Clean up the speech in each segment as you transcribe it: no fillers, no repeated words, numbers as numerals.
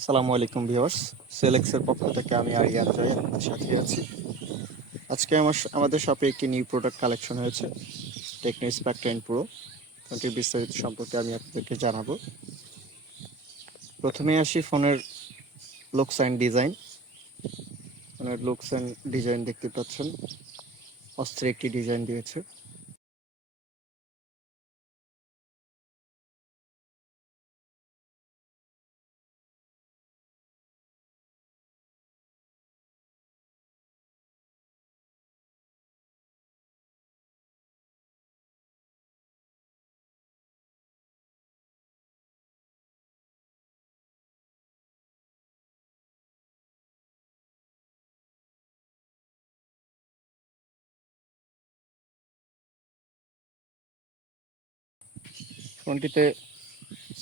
আসসালামু আলাইকুম ভিউয়ার্স। সেলেক্সের পক্ষ থেকে আমি আরিয়ান জয় আপনাদের সাথে আছি। আজকে আমাদের শপে একটি নিউ প্রোডাক্ট কালেকশন হয়েছে, টেকনো স্পার্ক 10 প্রো। ফোনটির বিস্তারিত সম্পর্কে আমি আপনাদেরকে জানাবো। প্রথমে আসি ফোনের লুকস অ্যান্ড ডিজাইন। ফোনের লুকস অ্যান্ড ডিজাইন দেখতে পাচ্ছেন, অস্থির একটি ডিজাইন দিয়েছে। ফোনটিতে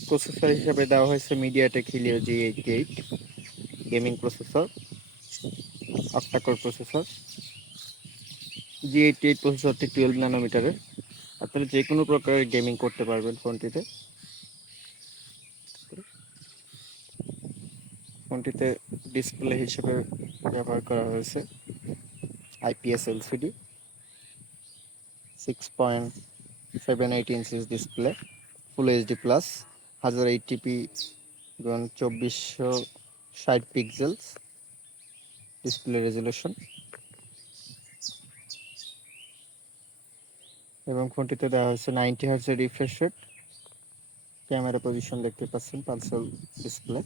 প্রসেসর হিসেবে দেওয়া হয়েছে MediaTek Helio G88 gaming processor, octa-core processor. G88 প্রসেসরটি 12 ন্যানোমিটারের। আপনারা যে কোনো প্রকারের গেমিং করতে পারবেন ফোনটিতে। ফোনটিতে ডিসপ্লে হিসেবে ব্যবহার করা হয়েছে IPS LCD 6.78 inches display, full HD plus, 1080p এবং 2460 পিক্সেলস ডিসপ্লে রেজুলেশন। এবং ফোনটিতে দেওয়া হয়েছে 90 হার্টজের রিফ্রেশ রেট। ক্যামেরা পজিশন দেখতে পাচ্ছেন, পালসার ডিসপ্লে।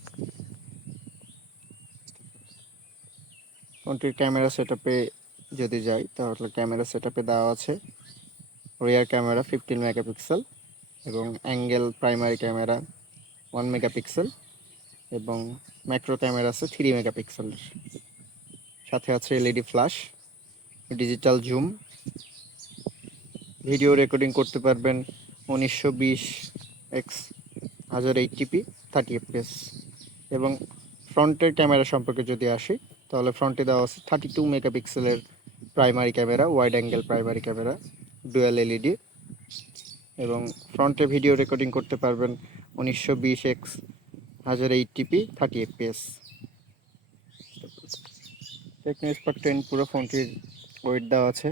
ফোনটির ক্যামেরা সেটআপে যদি যাই, তাহলে ক্যামেরা সেটআপে দেওয়া আছে রিয়ার ক্যামেরা 15 মেগাপিক্সেল এবং অ্যাঙ্গেল প্রাইমারি ক্যামেরা 1 মেগাপিক্সেল এবং ম্যাক্রো ক্যামেরা আছে 3 মেগাপিক্সেলের। সাথে আছে LED flash, digital zoom, video recording করতে পারবেন 1920x 1080p 30 fps। এবং ফ্রন্টের ক্যামেরা সম্পর্কে যদি আসি, তাহলে ফ্রন্টে দেওয়া আছে 32 মেগাপিক্সেলের primary camera, wide angle primary camera, dual LED. এবং ফ্রন্টে ভিডিও রেকর্ডিং করতে পারবেন 1920x 1080p 30 fps। Tecno Spark 10 পুরো ফোনটির ওয়েট দেওয়া আছে,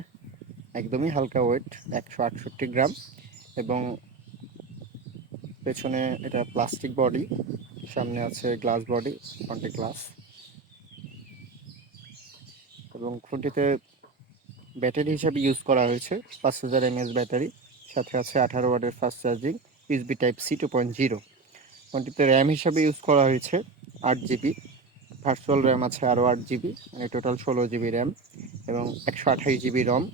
একদমই হালকা ওয়েট, 168 গ্রাম। এবং পেছনে এটা প্লাস্টিক বডি, সামনে আছে গ্লাস বডি, ফ্রন্টে গ্লাস। এবং ফোনটিতে ব্যাটারি হিসাবে ইউজ করা হয়েছে 5000 mAh ব্যাটারি, সাথে আছে 18 ওয়াটের ফাস্ট চার্জিং USB Type-C 2.0। ফোনটিতে র্যাম হিসাবে ইউজ করা হয়েছে 8GB, ভার্চুয়াল র্যাম আছে আরও 8GB, মানে টোটাল 16GB র্যাম এবং 128GB রম।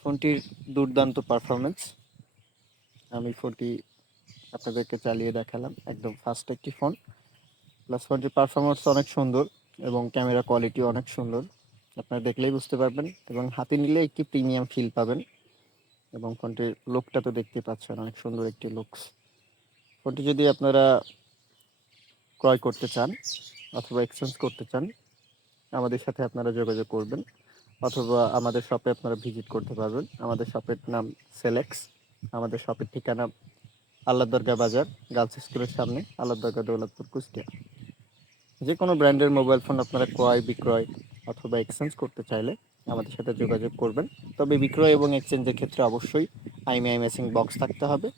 ফোনটির দুর্দান্ত পারফরমেন্স। আমি ফোনটি আপনাদেরকে চালিয়ে দেখালাম, একদম ফাস্ট একটি ফোন। প্লাস ফোনটির পারফরমেন্স অনেক সুন্দর এবং ক্যামেরা কোয়ালিটি অনেক সুন্দর, আপনারা দেখলেই বুঝতে পারবেন। এবং হাতে নিলে একটি প্রিমিয়াম ফিল পাবেন। এবং ফোনটির লুকটা তো দেখতে পাচ্ছেন, অনেক সুন্দর একটি লুকস। ফোনটি যদি আপনারা ক্রয় করতে চান অথবা এক্সচেঞ্জ করতে চান, আমাদের সাথে আপনারা যোগাযোগ করবেন, অথবা আমাদের শপে আপনারা ভিজিট করতে পারবেন। আমাদের শপের নাম সেলেক্স। আমাদের শপের ঠিকানা আল্লাহ দরগা বাজার, গার্লস স্কুলের সামনে, আল্লাহ দরগা, দৌলতপুর, কুষ্টিয়া। যে কোনো ব্র্যান্ডের মোবাইল ফোন আপনারা ক্রয় বিক্রয় অথবা এক্সচেঞ্জ করতে চাইলে আমাদের সাথে যোগাযোগ করবেন। তবে বিক্রয় এবং এক্সচেঞ্জের ক্ষেত্রে অবশ্যই IMEI ম্যাচিং বক্স থাকতে হবে